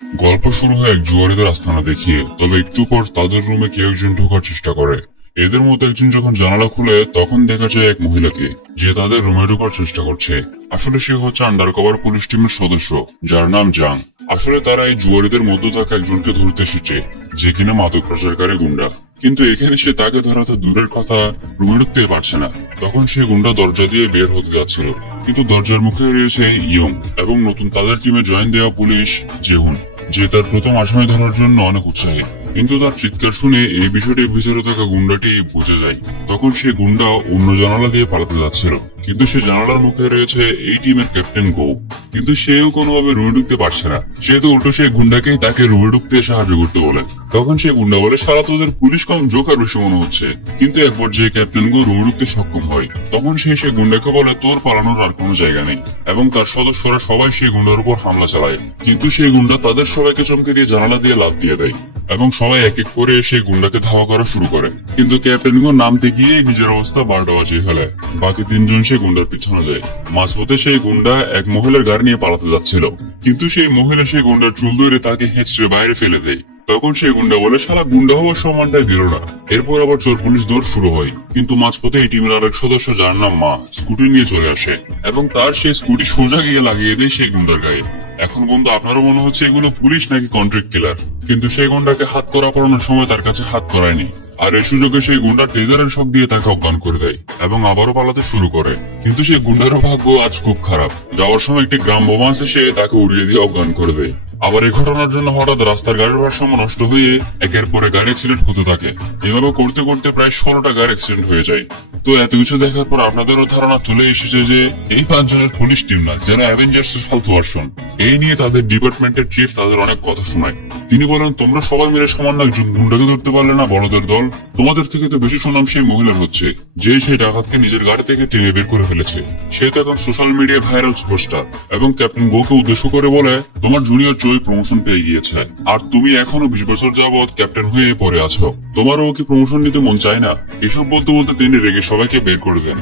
গল্প শুরু হয় এক জুয়ারিদের আস্তানা দেখিয়ে, তবে একটু পর তাদের রুমে কেউ একজন ঢোকার চেষ্টা করে। এদের মধ্যে একজন যখন জানালা খুলে তখন দেখা যায় এক মহিলাকে, যে তাদের রুমে ঢোকার চেষ্টা করছে। আসলে সে হচ্ছে আন্ডার কভার পুলিশ টিমের সদস্য, যার নাম জাং। আসলে তারা এই জুয়ারিদের মধ্যে থাকা একজনকে ধরতে এসেছে, যে কিনা মাদক পাচারকারী গুন্ডা। কিন্তু এখানে সে তাকে ধরাতে দূরের কথা, রুমে ঢুকতে পারছে না। তখন সে গুন্ডা দরজা দিয়ে বের হতে যাচ্ছিল, কিন্তু দরজার মুখে রয়েছে ইয়ং এবং নতুন তাদের টিমে জয়েন দেওয়া পুলিশ জেহুন, যে তার প্রথম আসামি ধরার জন্য অনেক উৎসাহী। কিন্তু তার চিৎকার শুনে এই বিষয়টি ভিতরে থাকা গুন্ডাটি বুঝে যায়। তখন সে গুন্ডা অন্য জানালা দিয়ে পালাতে যাচ্ছিল, কিন্তু সে জানালার মুখে রয়েছে এই টিমের ক্যাপ্টেন গো। কিন্তু সেও কোনোভাবে রুমে ঢুকতে পারছে না। সে তো উল্টো সেই গুন্ডাকেই তাকে রুমে ঢুকতে সাহায্য করতে বলে। তখন সে গুন্ডা বলে, সারা তোদের পুলিশ কম, জোকার বেশি মনে হচ্ছে। কিন্তু এক পর্যায়ে ক্যাপ্টেন গো রুমে ঢুকতে সক্ষম হয়। তখন সে গুন্ডাকে বলে, তোর পালানোর আর কোনো জায়গা নেই, এবং তার সদস্যরা সবাই সেই গুন্ডার উপর হামলা চালায়। কিন্তু সেই গুন্ডা তাদের সবাইকে চমকে দিয়ে জানালা দিয়ে লাফ দিয়ে দেয়, এবং সবাই এক এক করে সেই গুন্ডাকে ধাওয়া করা শুরু করে। কিন্তু ক্যাপ্টেন গো নামতে গিয়ে নিজের অবস্থা 12টা বাজিয়ে ফেলে। বাকি তিনজন সেই গুন্ডার পিছনে যায়। মাঝপথে সেই গুন্ডা এক মহিলার গাড়ি নিয়ে পালাতে যাচ্ছিল, কিন্তু সেই মহিলা সেই গুন্ডার চুল ধরে তাকে হেঁচড়ে বাইরে ফেলে দেয়। তখন সেই গুন্ডা বলে, সারা গুন্ডা হওয়ার সম্মানটাই দিল না। এরপর আবার চোর পুলিশ দৌড় শুরু হয়। কিন্তু মাঝপথে এই টিমের আরেক সদস্য, যার নাম মা, স্কুটি নিয়ে চলে আসে, এবং তার সেই স্কুটি সোজা গিয়ে লাগিয়ে দেয় সেই গুন্ডার গায়ে। এখন বন্ধু, আপনারও মনে হচ্ছে এগুলো পুলিশ নাকি কন্ট্রাক্ট কিলার, কিন্তু সেই গুন্ডাকে হাত করা পড়ানোর সময় তার কাছে হাত করায়নি। আর এই সুযোগে সেই গুন্ডা টেজারের শক দিয়ে তাকে অজ্ঞান করে দেয় এবং আবারও পালাতে শুরু করে। কিন্তু সেই গুন্ডারও ভাগ্য আজ খুব খারাপ। যাওয়ার সময় একটি গ্রাম বোমা এসে তাকে উড়িয়ে দিয়ে অজ্ঞান করে দেয়। আবার এই ঘটনার জন্য হঠাৎ রাস্তার গাড়ির ভারসাম্য নষ্ট হয়ে একের পরে গাড়ি অ্যাক্সিডেন্ট হতে থাকে। এভাবে করতে করতে প্রায় 16টা গাড়ি অ্যাক্সিডেন্ট হয়ে যায়। তো এত কিছু দেখার পর আপনাদেরও ধারণা চলে এসেছে যে এই 5 জনের পুলিশ টিম না, যারা অ্যাভেঞ্জার্স এর ফালতু ভার্সন। এই নিয়ে তাদের ডিপার্টমেন্টের চিফ তাদের অনেক কথা শোনায়। তিনি বলেন, তোমরা সবাই মিলে সামান্য একজন গুন্ডাকে ধরতে পারলে না বড়দের দল? তোমাদের থেকে তো বেশি সুনাম সেই মহিলার হচ্ছে, যে সেই ডাকাতকে নিজের গাড়ি থেকে টেনে বের করে ফেলেছে। সে তো এখন সোশ্যাল মিডিয়ায় ভাইরাল সুপারস্টার। এবং ক্যাপ্টেন গোকে উদ্দেশ্য করে বলে, তোমার জুনিয়র জয় প্রমোশন পেয়ে গিয়েছে, আর তুমি এখনো 20 বছর যাবৎ ক্যাপ্টেন হয়ে পড়ে আছো। তোমারও কি প্রমোশন নিতে মন চায় না? এসব বলতে বলতে তিনি রেগে সবাইকে বের করে দেন।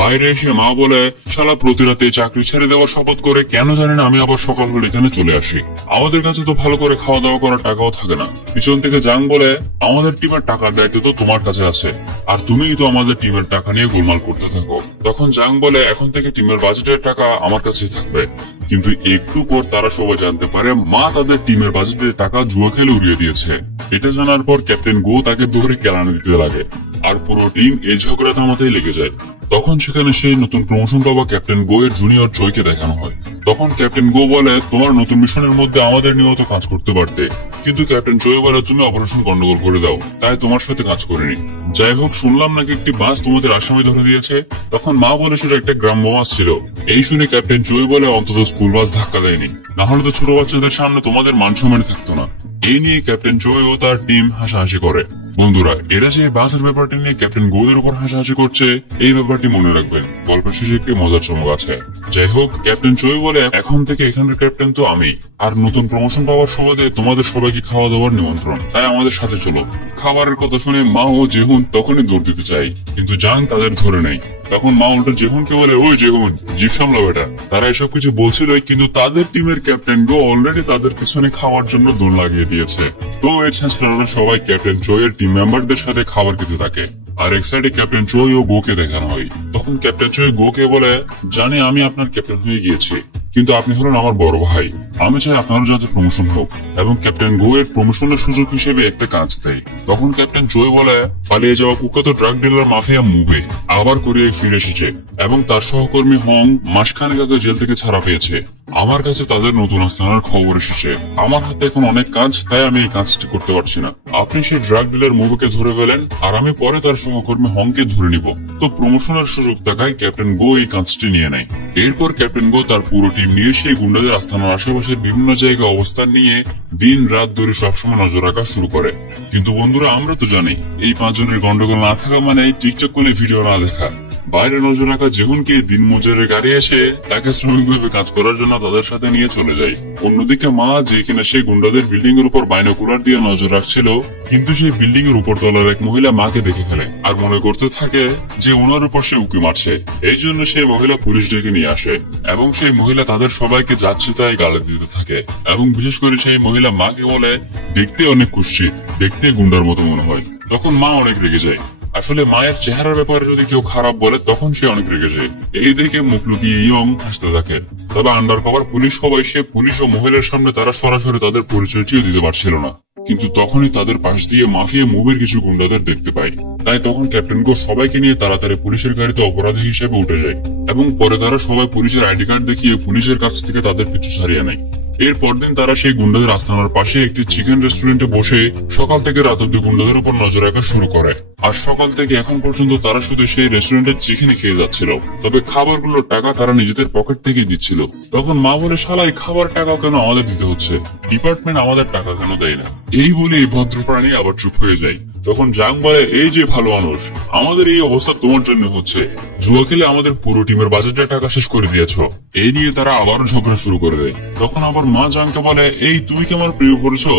বাইরে এসে মা বলে, শালা প্রতি রাতে চাকরি ছেড়ে দেওয়ার শপথ করে কেন জানি না আমি আবার সকাল হলে এখানে চলে আসি। আমাদের কাছে তো ভালো করে খাওয়া দাওয়া করার টাকাও থাকে না। পিছন থেকে জাং বলে, আমাদের টিমের টাকার দায়িত্ব তো তোমার কাছে আছে, আর তুমিই তো আমাদের টিমের টাকা নিয়ে গোলমাল করতে থাকো। তখন জাং বলে, এখন থেকে টিমের বাজেটের টাকা আমার কাছেই থাকবে। কিন্তু একটু পর তারা সবাই জানতে পারে মা তাদের টিমের বাজেটের টাকা জুয়া খেলে উড়িয়ে দিয়েছে। এটা জানার পর ক্যাপ্টেন গো তাকে ধরে কেলানি দিতে লাগে, আর পুরো টিম এই ঝগড়া থামাতেই লেগে যায়। তখন সেখানে সেই নতুন প্রমোশন পাওয়া ক্যাপ্টেন গো এর জুনিয়র জয়কে দেখানো হয়। তখন ক্যাপ্টেন গো বলে, তোমার নতুন মিশনের মধ্যে আমাদের নিয়ত কাজ করতে পারতে। কিন্তু ক্যাপ্টেন জয় বলে, তুমি অপারেশন গন্ডগোল করে দাও, তাই তোমার সাথে কাজ করিনি। যাই হোক, শুনলাম নাকি একটি বাস তোমাদের আসামি ধরে দিয়েছে। তখন মা বলে, সেটা একটা গ্রাম বোমাস ছিল। এই শুনে ক্যাপ্টেন জয় বলে, অন্তত স্কুল বাস ধাক্কা দেয়নি, না হলে তো ছোট বাচ্চাদের সামনে তোমাদের মান সম্মান থাকতো না। এই নিয়ে ক্যাপ্টেন জয় ও তার টিম হাসাহাসি করে। বন্ধুরা, এরা যে বাসের ব্যাপারটি নিয়ে ক্যাপ্টেন গোদের উপর হাসাহাসি করছে, এই ব্যাপারটি মনে রাখবেন। গল্পের শেষে একটি মজার চমক আছে। যাই হোক, ক্যাপ্টেন জয় বলে, এখন থেকে এখানের ক্যাপ্টেন তো আমি, আর নতুন প্রমোশন পাওয়ার সুবাদে তোমাদের সবাইকে খাওয়া দাওয়ার নিমন্ত্রণ, তাই আমাদের সাথে চলো। খাবারের কথা শুনে মা ও জেহুন তখনই দৌড় দিতে চাই, কিন্তু জাং তাদের ধরে নেয়। তখন মা উল্টো জেহুনকে বলে, ওই জেহুন, জিপ সামলা বেটা। তারা এসব কিছু বলছিলই, কিন্তু তাদের টিমের ক্যাপ্টেন গো অলরেডি তাদের পিছনে খাওয়ার জন্য দৌড় লাগিয়ে দিয়েছে। তো এই ছেঁচড়ারা সবাই ক্যাপ্টেন জয়ের টিম মেম্বারদের সাথে খাবার খেতে থাকে। আর এক সাইডে ক্যাপ্টেন জয় ও গোকে দেখানো হয়। তখন ক্যাপ্টেন জয় গোকে বলে, জানি আমি আপনার ক্যাপ্টেন হয়ে গিয়েছি, কিন্তু আপনি হলেন আমার বড় ভাই। আমি চাই আপনারও যাতে প্রমোশন হোক, এবং ক্যাপ্টেন গো এর প্রমোশনের সুযোগ হিসেবে একটা কাজ দেয়। তখন ক্যাপ্টেন জয় বলে, পালিয়ে যাওয়া কুখ্যাত ড্রাগ ডিলার মাফিয়া মুবে আবার কোরিয়ায় ফিরে এসেছে, এবং তার সহকর্মী হং মাসখানেক আগে জেল থেকে ছাড়া পেয়েছে। আমার কাছে তাদের নতুন আস্তানার খবর এসেছে। আমার হাতে এখন অনেক কাজ, তাই আমি এই কাজটি করতে পারছি না। আপনি সেই ড্রাগ ডিলার মুবেকে ধরে ফেলেন, আর আমি পরে তার সহকর্মী হংকে ধরে নিব। তো প্রমোশনের সুযোগ থাকায় ক্যাপ্টেন গো এই কাজটি নিয়ে নেয়। এরপর ক্যাপ্টেন গো তার পুরো টিম নিয়ে সেই গুন্ডাদের আস্তানার আশেপাশের বিভিন্ন জায়গায় অবস্থান নিয়ে দিন রাত ধরে সবসময় নজর রাখা শুরু করে। কিন্তু বন্ধুরা, আমরা তো জানি এই 5 জনের গন্ডগোল না থাকা মানে টিকটক করে ভিডিও না দেখা। বাইরে নজর রাখা জীবনকে দিন মজুরের গাড়ি এসে তাকে শ্রমিক ভেবে কাজ করার জন্য তাদের সাথে নিয়ে চলে যায়। অন্যদিকে মা যে কিনা সেই গুন্ডাদের বিল্ডিং এর উপর বাইনোকুলার দিয়ে নজর রাখছিল, কিন্তু সেই বিল্ডিং এর উপর তলার এক মহিলা মাকে দেখে ফেলে আর মনে করতে থাকে যে ওনার উপর সে উকি মারছে। এই জন্য সেই মহিলা পুলিশ ডেকে নিয়ে আসে এবং সেই মহিলা তাদের সবাইকে যাচ্ছে তাই গালি দিতে থাকে এবং বিশেষ করে সেই মহিলা মাকে বলে দেখতে অনেক কুৎসিত, দেখতে গুন্ডার মতো মনে হয়। তখন মা অনেক রেগে যায়। আসলে মায়ের চেহারার ব্যাপারে যদি কেউ খারাপ বলে তখন সে অনেক রেগে যায়। এই দেখে মুখ লুকিয়ে ইয়ং হাসতে থাকে। তবে আন্ডার কভার পুলিশ সবাই সে পুলিশ ও মহিলার সামনে তারা সরাসরি তাদের পরিচয়টিও দিতে পারছিল না। কিন্তু তখনই তাদের পাশ দিয়ে মাফিয়া মুভির কিছু গুন্ডাদের দেখতে পায়। তাই তখন ক্যাপ্টেন গো সবাইকে নিয়ে তাড়াতাড়ি পুলিশের গাড়িতে অপরাধী হিসেবে উঠে যায় এবং পরে তারা সবাই পুলিশের আইডি কার্ড দেখিয়ে পুলিশের কাছ থেকে তাদের পিছু ছাড়িয়ে নেয়। এর পরদিন তারা সেই গুন্ডাদের আস্তানার পাশে একটি চিকেন রেস্টুরেন্টে বসে সকাল থেকে রাত অব্দি গুন্ডাদের উপর নজর রাখা শুরু করে। আর সকাল থেকে এখন পর্যন্ত তারা শুধু সেই রেস্টুরেন্টের চিকেনই খেয়ে যাচ্ছিল, তবে খাবারগুলোর টাকা তারা নিজেদের পকেট থেকে দিচ্ছিল। তখন মা বলে, শালা এই খাবার টাকা কেন আমাদের দিতে হচ্ছে, ডিপার্টমেন্ট আমাদের টাকা কেন দেয় না। এই বলে এই ভদ্র প্রাণী আবার চুপ হয়ে যায়। তখন জাং বলে, এই যে ভালো মানুষ, আমাদের এই অবস্থা তোমার জন্য হচ্ছে, জুয়া খেলে আমাদের পুরো টিমের বাজেটের টাকা শেষ করে দিয়েছ। এই নিয়ে তারা আবারও ঝগড়া শুরু করে দেয়। তখন আবার মা জাংকে বলে, এই তুমি কি আমার প্রিয় পড়েছো?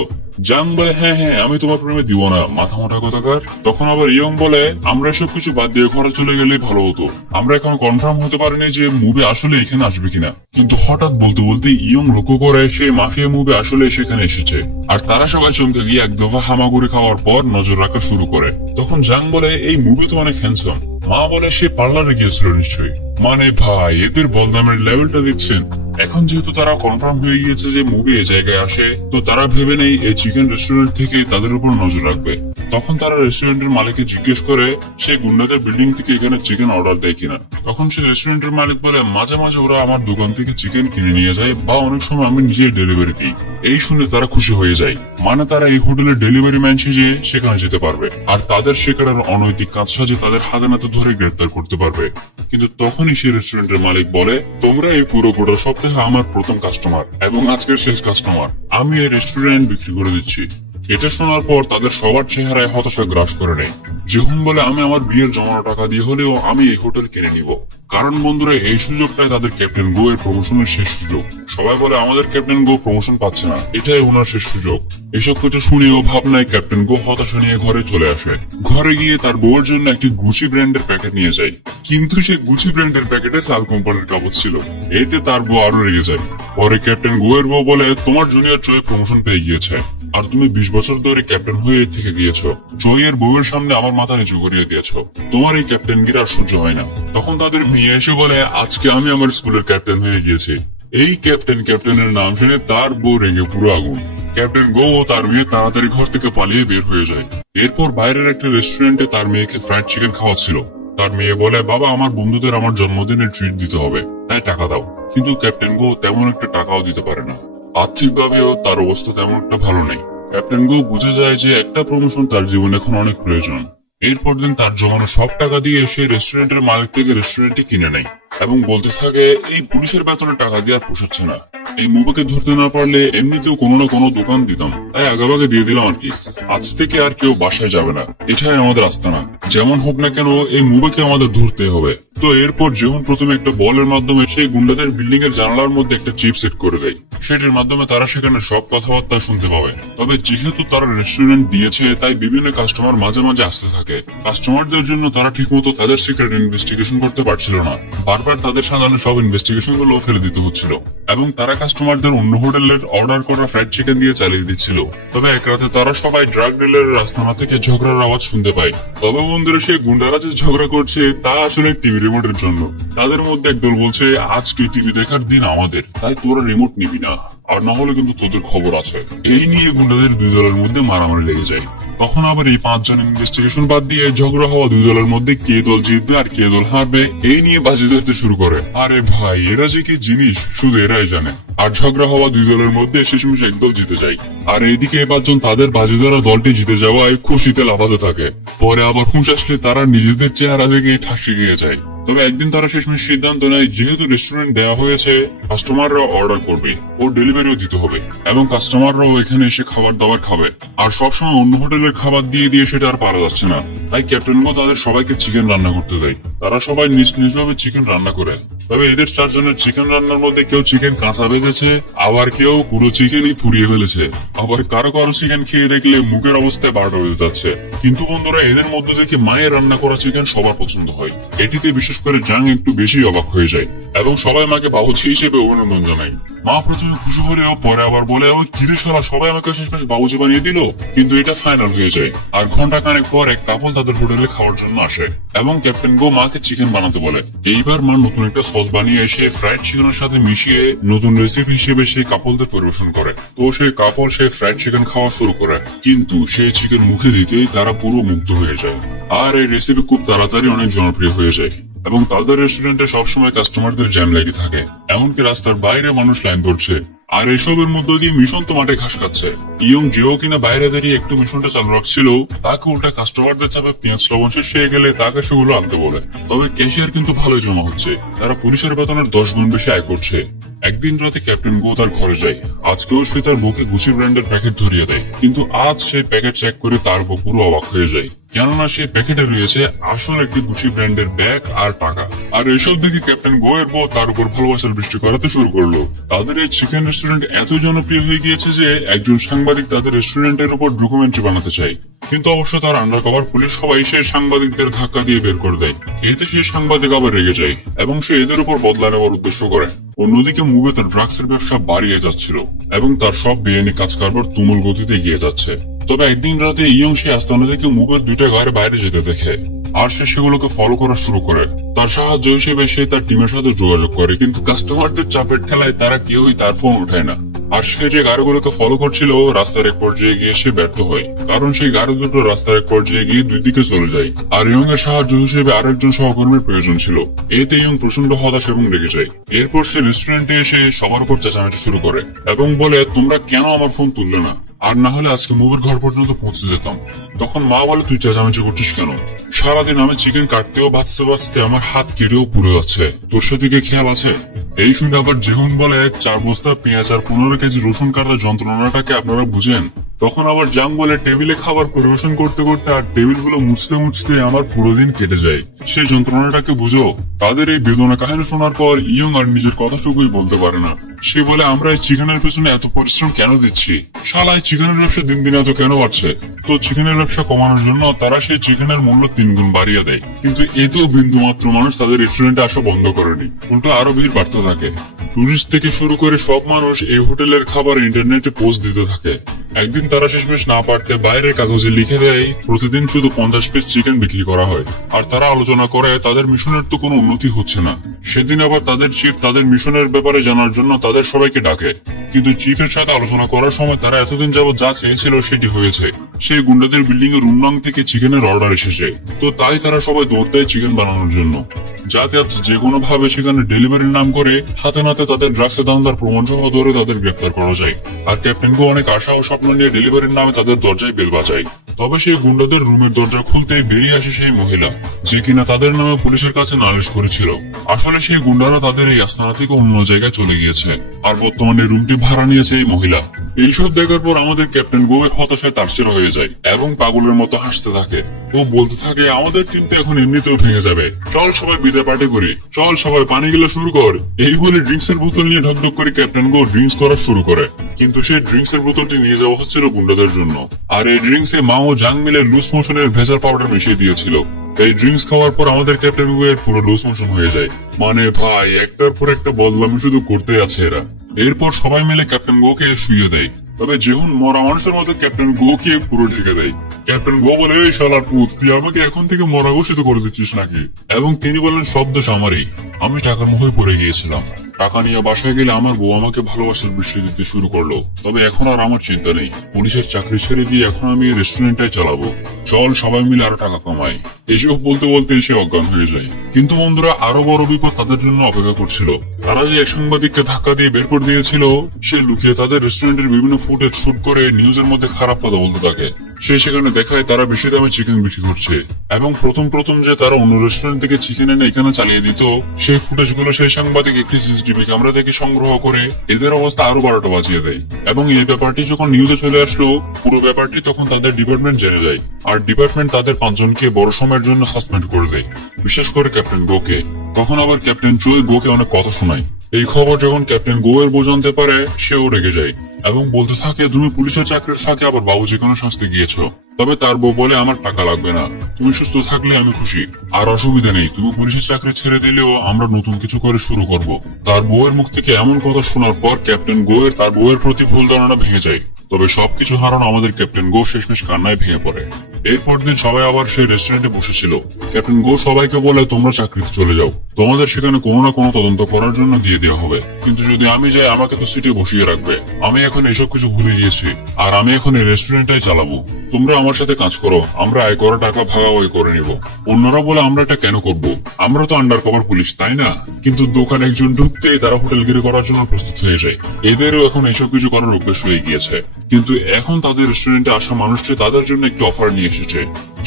জাং বলে, হ্যাঁ হ্যাঁ, আমি তোমার প্রেমে দিব না, মাথা মোটা কথাকার। তখন আবার ইয়ং বলে, আমরা এসব কিছু বাদ দিয়ে ঘরে চলে গেলে ভালো হতো, আমরা এখন কনফার্ম হতে পারিনি যে মুভি আসলে এখানে আসবে কিনা। কিন্তু হঠাৎ বলতে বলতে ইয়ং লক্ষ্য করে সেই মাফিয়া মুভি আসলে সেখানে এসেছে। আর তারা সবাই চমকে গিয়ে এক দফা হামাগুড়ি খাওয়ার পর নজর রাখা শুরু করে। তখন জাং বলে, এই মুভি তো অনেক হ্যান্ডসাম। মা বলে, সে পার্লারে গিয়েছিল নিশ্চয়ই। মানে ভাই, এদের বদনামের লেভেলটা দিচ্ছেন। এখন যেহেতু তারা কনফার্ম হয়ে গিয়েছে যে মুভি এই জায়গায় আসে, তো তারা ভেবে নেই এই চিকেন রেস্টুরেন্ট থেকে তাদের উপর নজর রাখবে। তখন তারা রেস্টুরেন্টের মালিককে জিজ্ঞেস করে সেই গুন্ডাদের বিল্ডিং থেকে এখানে চিকেন অর্ডার দেয় কিনা। তখন সে রেস্টুরেন্টের মালিক বলে, মাঝে মাঝে ওরা আমার দোকান থেকে চিকেন কিনে নিয়ে যায়, বা অনেক সময় আমি নিজে ডেলিভারি দিই। এই শুনে তারা খুশি হয়ে যায়, মানে তারা এই হোটেলের ডেলিভারি ম্যান সেজে সেখানে যেতে পারবে আর তাদের সেখানের অনৈতিক কাজ সাজে তাদের হাতে নাতে ধরে গ্রেফতার করতে পারবে। কিন্তু তখনই সেই রেস্টুরেন্টের মালিক বলে, তোমরা এই পুরো গোটা সপ্তাহে আমার প্রথম কাস্টমার এবং আজকের শেষ কাস্টমার, আমি এই রেস্টুরেন্ট বিক্রি করে দিচ্ছি। এটা শোনার পর তাদের সবার চেহারায় হতাশা গ্রাস করে নেয়। জেহুন বলে, আমি আমার বিয়ের জমানো টাকা দিয়ে হলেও আমি এই হোটেল কিনে নিব, কারণ বন্ধুরা এই সুযোগটাই তাদের ক্যাপ্টেন গো এর প্রমোশনের শেষ সুযোগ। সবাই বলে আমাদের ক্যাপ্টেন গো প্রমোশন পাচ্ছে না, এটাই ওনার শেষ সুযোগ। এসব কিছু শুনেও ভাবনায় ক্যাপ্টেন গো হতাশা নিয়ে ঘরে চলে আসে। ঘরে গিয়ে তার বউয়ের জন্য একটি গুচি ব্র্যান্ডের প্যাকেট নিয়ে যায়, কিন্তু সে গুচি ব্র্যান্ডের প্যাকেটে চাল কোম্পানির কাগজ ছিল। এতে তার বউ আরো রেগে যায়। পরে ক্যাপ্টেন গো এর বউ বলে, তোমার জুনিয়র চয়ে প্রমোশন পেয়ে গিয়েছে আর তুমি 20 বছর ধরে ক্যাপ্টেন হয়ে থেকে গিয়েছো, চয়ের বউয়ের সামনে আমার মাথা নিচু করিয়ে দিয়েছ, তোমার এই ক্যাপ্টেনগিরি আর সহ্য হয় না। তখন তাদের মেয়ে এসে বলে, আজকে আমি আমার স্কুলের ক্যাপ্টেন হয়ে গিয়েছি। এই ক্যাপ্টেনের নাম শুনে তার বউ রেগে পুরো আগুন। ক্যাপ্টেন গো ও তার মেয়ে তাড়াতাড়ি ঘর থেকে পালিয়ে বের হয়ে যায়। এরপর বাইরের একটা রেস্টুরেন্টে তার মেয়েকে ফ্রাইড চিকেন খাওয়াচ্ছিল। তার মেয়ে বলে, বাবা আমার বন্ধুদের আমার জন্মদিনের ট্রিট দিতে হবে, তাই টাকা দাও। কিন্তু ক্যাপ্টেন গো তেমন একটা টাকাও দিতে পারে না, আর্থিকভাবেও তার অবস্থা তেমন একটা ভালো নেই। ক্যাপ্টেন গো বুঝে যায় যে একটা প্রমোশন তার জীবনে এখন অনেক প্রয়োজন। এরপর দিন তার জমানো সব টাকা দিয়ে সেই রেস্টুরেন্টের মালিক থেকে রেস্টুরেন্টটি কিনে নেয় এবং বলতে থাকে, এই পুলিশের বেতনে টাকা দিয়ে আর পোষাচ্ছে না, এই মুভিকে ধরতে না পারলে এমনিতেও কোনো না কোনো দোকান দিতাম, তাই আগাভাগে দিয়ে দিলাম আর কি। আজ থেকে আর কেউ বাসায় যাবে না, এটাই আমাদের আস্তানা, যেমন হোক না কেন এই মুভিকে আমাদের ধরতে হবে। তো এরপর যেমন প্রথমে একটা বলের মাধ্যমে সেই গুন্ডাদের বিল্ডিং এর জানালার মধ্যে একটা চিপ সেট করে দেয়, সেটির মাধ্যমে তারা সেখানে সব কথাবার্তা শুনতে পাবে। তবে যেহেতু তারা রেস্টুরেন্ট দিয়েছে তাই বিভিন্ন কাস্টমার মাঝে মাঝে আসতে থাকে। কাস্টমারদের জন্য তারা ঠিকমতো তাদের সিক্রেট ইনভেস্টিগেশন করতে পারছিল না, বারবার তাদের সাধারণ সব ইনভেস্টিগেশন গুলো ফেলে দিতে হচ্ছিল এবং তারা কাস্টমারদের অন্য হোটেলের অর্ডার করা ফ্রাইড চিকেন দিয়ে চালিয়ে দিচ্ছিল। তবে এক রাতে তারা সবাই ড্রাগ ডিলারের আস্তানা থেকে ঝগড়ার আওয়াজ শুনতে পায়। তবে বন্ধুরা, সেই গুন্ডারা যে ঝগড়া করছে তা আসলে টিভি রিমোটের জন্য। তাদের মধ্যে একদল বলছে, আজকে টিভি দেখার দিন আমাদের, তাই তোরা রিমোট নিবি না, আর না হলে কিন্তু তোদের খবর আছে। এই নিয়ে গুন্ডাদের দুই দলের মধ্যে মারামারি লেগে যায়। তখন আবার এই 5 জন ইনভেস্টিগেশন বাদ দিয়ে ঝগড়া হওয়া দুই দলের মধ্যে কে দল জিতবে আর কে দল হারবে এই নিয়ে বাজি ধরতে শুরু করে। আরে ভাই, এরা যে কি জিনিস শুধু এরাই জানে। আর ঝগড়া হওয়া দুই দলের মধ্যে শেষমেশ এক দল জিতে যায়, আর এদিকে 5 জন তাদের বাজি ধরা দলটি জিতে যাওয়ায় খুশিতে লাফাতে থাকে। পরে আবার হুঁশ আসলে তারা নিজেদের চেহারা দেখে ঠাসে গিয়ে যায়। তবে একদিন তারা শেষমেশ সিদ্ধান্ত নেয় যেহেতু রেস্টুরেন্ট দেওয়া হয়েছে, কাস্টমাররা অর্ডার করবে ও ডেলিভারিও দিতে হবে এবং কাস্টমাররাও এখানে এসে খাবার দাবার খাবে। আর সবসময় অন্য হোটেলের খাবার দিয়ে দিয়ে সেটা আর পারা যাচ্ছে না, তাই ক্যাপ্টেন গো তাদের সবাইকে চিকেন রান্না করতে দেয়। তারা সবাই নিজ নিজ ভাবে চিকেন রান্না করে। তবে এদের 4 জনের চিকেন রান্নার মধ্যে কেউ চিকেন কাঁচা ভেজেছে, আবার কেউ পুরো চিকেনই পুড়িয়ে ফেলেছে, আবার কারো কারো চিকেন খেয়ে দেখলে মুখের অবস্থায় 12টা বেজে যাচ্ছে। কিন্তু বন্ধুরা, এদের মধ্যে থেকে মায়ের রান্না করা চিকেন সবার পছন্দ হয়। এটিতে বিশেষ করে জাং একটু বেশি অবাক হয়ে যায় এবং সবাই মাকে বাবুর্চি হিসেবে অভিনন্দন জানায়। মা প্রথমে খুশি হলেও পরে আবার বলে, ওই কিরে শালা, সবাই আমাকে শেষমেশ বাবুর্চি বানিয়ে দিল। কিন্তু এটা ফাইনাল হয়ে যায় আর ঘন্টা খানেক পর এক কাপল তাদের হোটেলে খাওয়ার জন্য আসে এবং ক্যাপ্টেন গো মাকে চিকেন বানাতে বলে। এইবার মা নতুন একটা সস বানিয়ে এসে ফ্রাইড চিকেনের সাথে মিশিয়ে নতুন রেসিপি হিসেবে সেই কাপলদের পরিবেশন করে। তো সেই কাপল সেই ফ্রাইড চিকেন খাওয়া শুরু করে, কিন্তু সেই চিকেন মুখে দিতেই তারা পুরো মুগ্ধ হয়ে যায়। আর এই রেসিপি খুব তাড়াতাড়ি অনেক জনপ্রিয় হয়ে যায় এবং তাদের রেস্টুরেন্টে সবসময় কাস্টমারদের জ্যাম লেগে থাকে, এমনকি রাস্তার বাইরে মানুষ লাইন ধরছে। আর এসবের মধ্য দিয়ে মিশন তো মাঠে ঘাস খাচ্ছে। ইয়ং যেও কিনা বাইরে দাঁড়িয়ে একটু মিশনটা চালু রাখছিল, তাকে উল্টা কাস্টমারদের চাপে পেঁয়াজ লবণ শেষ হয়ে গেলে তাকে সেগুলো আনতে বলে। তবে ক্যাশিয়ার কিন্তু ভালোই জমা হচ্ছে, তারা পুলিশের বেতনের 10 গুণ বেশি আয় করছে। একদিন রাতে ক্যাপ্টেন গো তার ঘরে যায়। আজকেও সে তার বউকে গুচি ব্র্যান্ডের প্যাকেট ধরিয়ে দেয়, কিন্তু আজ সেই প্যাকেট চেক করে তার বউ পুরো অবাক হয়ে যায়, কেননা সেই প্যাকেটে রয়েছে আসল একটি গুচি ব্র্যান্ডের ব্যাগ আর টাকা। আর এসব দেখে ক্যাপ্টেন গো এর বউ তার উপর ভালোবাসার বৃষ্টি করাতে শুরু করলো। তাদের এই চিকেন রেস্টুরেন্ট এত জনপ্রিয় হয়ে গিয়েছে যে একজন সাংবাদিক তাদের রেস্টুরেন্টের উপর ডকুমেন্টারি বানাতে চায়, কিন্তু অবশ্য তার আন্ডারকভার পুলিশ সবাই সেই সাংবাদিকদের ধাক্কা দিয়ে বের করে দেয়। এতে সেই সাংবাদিক আবার রেগে যায় এবং সে এদের উপর বদলা নেওয়ার উদ্দেশ্য করে। অন্যদিকে মুভে তার ড্রাগসের ব্যবসা বাড়িয়ে যাচ্ছিল এবং তার সব বেআইনি কাজ কারবার তুমুল গতিতে এগিয়ে যাচ্ছে। তবে একদিন রাতে ইয়ং সে আস্তানা থেকে মুভের 2টা গাড়ি বাইরে যেতে দেখে আর সে সেগুলোকে ফলো করা শুরু করে। তার সাহায্য হিসেবে সে তার টিমের সাথে যোগাযোগ করে, কিন্তু কাস্টমারদের চাপের ঠেলায় তারা কেউই তার ফোন উঠায় না। আর সে যে গাড়িগুলোকে ফলো করছিল রাস্তার এক পর্যায়ে গিয়ে সে ব্যর্থ হয়, কারণ সেই গাড়ি দুটো রাস্তার এক পর্যায়ে গিয়ে 2 দিকে চলে যায়। আর ইয়ং এর সাহায্য হিসেবে আরেকজন সহকর্মীর প্রয়োজন ছিল। এতে ইয়ং প্রচন্ড হতাশ এবং রেগে যায়। এরপর সে রেস্টুরেন্টে এসে সবার উপর চেঁচামেচি শুরু করে এবং বলে, তোমরা কেন আমার ফোন তুললে না, আর না হলে আজকে মুভের ঘর পর্যন্ত পৌঁছে যেতাম। তখন মা বলে, তুই চেঁচামেচি করছিস কেন? সারাদিন আমি চিকেন কাটতেও বাঁচতে বাঁচতে আমার হাত কেটেও পুড়ে যাচ্ছে, তোর সেদিকে খেয়াল আছে? এই শুনে আবার যেমন বলে, 4 বস্তা পেঁয়াজ আর 15 কেজি রসুন কাটার যন্ত্রণাটাকে আপনারা বুঝেন? তখন আবার জাং বলে, টেবিলে খাবার পরিবেশন করতে করতে আর টেবিলগুলো মুছতে মুছতে আমার পুরো দিন কেটে যায়, সেই যন্ত্রণাটাকে বুঝো। তাদের এই বেদনা কাহিনী শোনার পর ইয়ং আর নিজের কথাটুকুই বলতে পারে না। সে বলে, আমরা এই চিকেনের পেছনে এত পরিশ্রম কেন দিচ্ছি? শালা, এই চিকেনের ব্যবসা দিন দিন এত কেন বাড়ছে? তো চিকেনের ব্যবসা কমানোর জন্য তারা সেই চিকেনের মূল্য 3 গুণ বাড়িয়ে দেয়, কিন্তু এতেও বিন্দু মাত্র মানুষ তাদের রেস্টুরেন্টে আসা বন্ধ করেনি, উল্টো আরো ভিড় বাড়তে থাকে। টুরিস্ট থেকে শুরু করে সব মানুষ এই হোটেলের খাবার ইন্টারনেটে পোস্ট দিতে থাকে। একদিন তারা শেষমেশ না পারতে বাইরের কাগজে লিখে দেয় প্রতিদিন শুধু 50 পিস চিকেন বিক্রি করা হয়। আর তারা আলোচনা করে তাদের মিশনের তো কোনো উন্নতি হচ্ছে না। সেদিন আবার তাদের চিফ তাদের মিশনের ব্যাপারে জানার জন্য তাদের সবাইকে ডাকে, কিন্তু চিফের সাথে আলোচনা করার সময় তারা এতদিন যাবৎ যা চেয়েছিল সেটি হয়েছে। সেই গুন্ডাদের বিল্ডিং এর রুম নং থেকে চিকেনের অর্ডার এসেছে, তো তাই তারা সবাই দৌড় দেয় চিকেন বানানোর জন্য, যাতে আজ যে কোনো ভাবে সেখানে ডেলিভারির নাম করে হাতে নাতে তাদের ড্রাগসের দামদার প্রমাণ সহ ধরে তাদের গ্রেফতার করা যায়। আর ক্যাপ্টেন গো অনেক আশা ও স্বপ্ন নিয়ে ডেলিভারির নামে তাদের দরজায় বেল বাজায়। তবে সেই গুন্ডাদের রুমের দরজা খুলতে বেরিয়ে আসে সেই মহিলা, যে কিনা তাদের নামে পুলিশের কাছে নালিশ করেছিল। আসলে সেই গুন্ডারা তাদের এই আস্তানা থেকে অন্য জায়গায় চলে গিয়েছে, আর বর্তমানে রুমটি ভাড়া নিয়েছে এই মহিলা। এইসব দেখার পর আমাদের ক্যাপ্টেন গো এর হতাশায় তারচেরা হয়ে যায় এবং পাগলের মতো হাসতে থাকে। ও বলতে থাকে, আমাদের কিন্তু এখন এমনিতেও ভেঙে যাবে, চল সবাই বিদায় পার্টি করি, চল সবাই পানি গেলে শুরু কর। এই বলে ড্রিঙ্কস এর বোতল নিয়ে ঢকঢক করে ক্যাপ্টেন গো ড্রিঙ্কস করা শুরু করে, কিন্তু সেই ড্রিঙ্কস এর বোতলটি নিয়ে যাওয়া হচ্ছিল গুন্ডাদের জন্য। আর এই ড্রিঙ্কস এ মা ও জাং মিলে লুজ মোশনের ভেজাল পাউডার মিশিয়ে দিয়েছিল। এই ড্রিঙ্কস খাওয়ার পর আমাদের ক্যাপ্টেন গো এর পুরো লুজ মোশন হয়ে যায়। মানে ভাই, একটার পর একটা বদলামি শুধু করতে আছে এরা। এরপর সবাই মিলে ক্যাপ্টেন গো কে শুয়ে দেয়, তবে যেহুন মরা মানুষের মতো ক্যাপ্টেন গো কে পুরো ঢেকে দেয়। ক্যাপ্টেন গো বলে, এই শালার পুত, তুই আমাকে এখন থেকে মরা ঘোষিত করে দিচ্ছিস নাকি? এবং তিনি বলেন, সব দোষ আমারই, আমি টাকার মোহে পড়ে গিয়েছিলাম। টাকা নিয়ে বাসায় গেলে আমার বউ আমাকে ভালোবাসার বৃষ্টি দিতে শুরু করলো। তবে এখন আর আমার চিন্তা নেই, পুলিশের চাকরি ছেড়ে দিয়ে এখন আমি রেস্টুরেন্টটাই চালাবো। চল সবাই মিলে আরো টাকা কামাই। এসব বলতে বলতে সে অজ্ঞান হয়ে যায়। কিন্তু বন্ধুরা আরো বড় বিপদ তাদের জন্য অপেক্ষা করছিল। তারা যে এক সাংবাদিককে ধাক্কা দিয়ে বের করে দিয়েছিল, সে লুকিয়ে তাদের রেস্টুরেন্টের বিভিন্ন ফুটেজ শুট করে নিউজের মধ্যে খারাপ কথা বলতে থাকে। সে সেখানে দেখায় তারা বেশি দামে চিকেন বিক্রি করছে, এবং প্রথম যে তারা অন্য রেস্টুরেন্ট থেকে চিকেন এনে এখানে চালিয়ে দিত, সেই ফুটেজ গুলো সেই সাংবাদিক একটি সিসিটিভি ক্যামেরা থেকে সংগ্রহ করে এদের অবস্থা আরো 12টা বাজিয়ে দেয়। এবং এই ব্যাপারটি যখন নিউজে চলে আসলো, পুরো ব্যাপারটি তখন তাদের ডিপার্টমেন্ট জেনে যায়, আর ডিপার্টমেন্ট তাদের 5 জনকে বড় সময়ের জন্য সাসপেন্ড করে দেয়, বিশেষ করে ক্যাপ্টেন গোকে। তখন আবার ক্যাপ্টেন চোই গোকে অনেক কথা শোনায়। এই খবর যখন ক্যাপ্টেন গো এর বউ জানতে পারে, সেও রেগে যায় এবং বলতে থাকে, তুমি পুলিশের চাকরির ফাঁকে আবার বাবুজি কেন শাস্তি গিয়েছো? তবে তার বউ বলে, আমার টাকা লাগবে না, তুমি সুস্থ থাকলে আমি খুশি, আর অসুবিধা নেই, তুমি পুলিশের চাকরি ছেড়ে দিলেও আমরা নতুন কিছু করে শুরু করব। তার বউয়ের মুখ থেকে এমন কথা শোনার পর ক্যাপ্টেন গো এর তার বউয়ের প্রতি ভুল ধারণা ভেঙে যায়। তবে সবকিছু হারানো আমাদের ক্যাপ্টেন গো শেষমেশ কান্নায় ভেঙে পড়ে। এরপর দিন সবাই আবার সেই রেস্টুরেন্টে বসেছিল। ক্যাপ্টেন গো সবাইকে বলে, তোমরা চাকরিতে চলে যাও, তোমাদের সেখানে কোনো না কোনো তদন্ত করার জন্য দিয়ে দেওয়া হবে, কিন্তু যদি আমি যাই আমাকে তো সিটে বসিয়ে রাখবে। আমি এখন এসব কিছু ভুলে গিয়েছি, আর আমি এখন এই রেস্টুরেন্টটাই চালাবো। তোমরা আমার সাথে কাজ করো, আমরা আয় করা টাকা ভাগাভাগি করে নিব। অন্যরা বলে, আমরা এটা কেন করব? আমরা তো আন্ডার কভার পুলিশ, তাই না? কিন্তু দোকানে একজন ঢুকতেই তারা হোটেলগিরি করার জন্য প্রস্তুত হয়ে যায়। এদেরও এখন এসব কিছু করার অভ্যেস হয়ে গিয়েছে। কিন্তু এখন তাদের রেস্টুরেন্টে আসা মানুষটি তাদের জন্য একটি অফার নিয়ে এসেছে।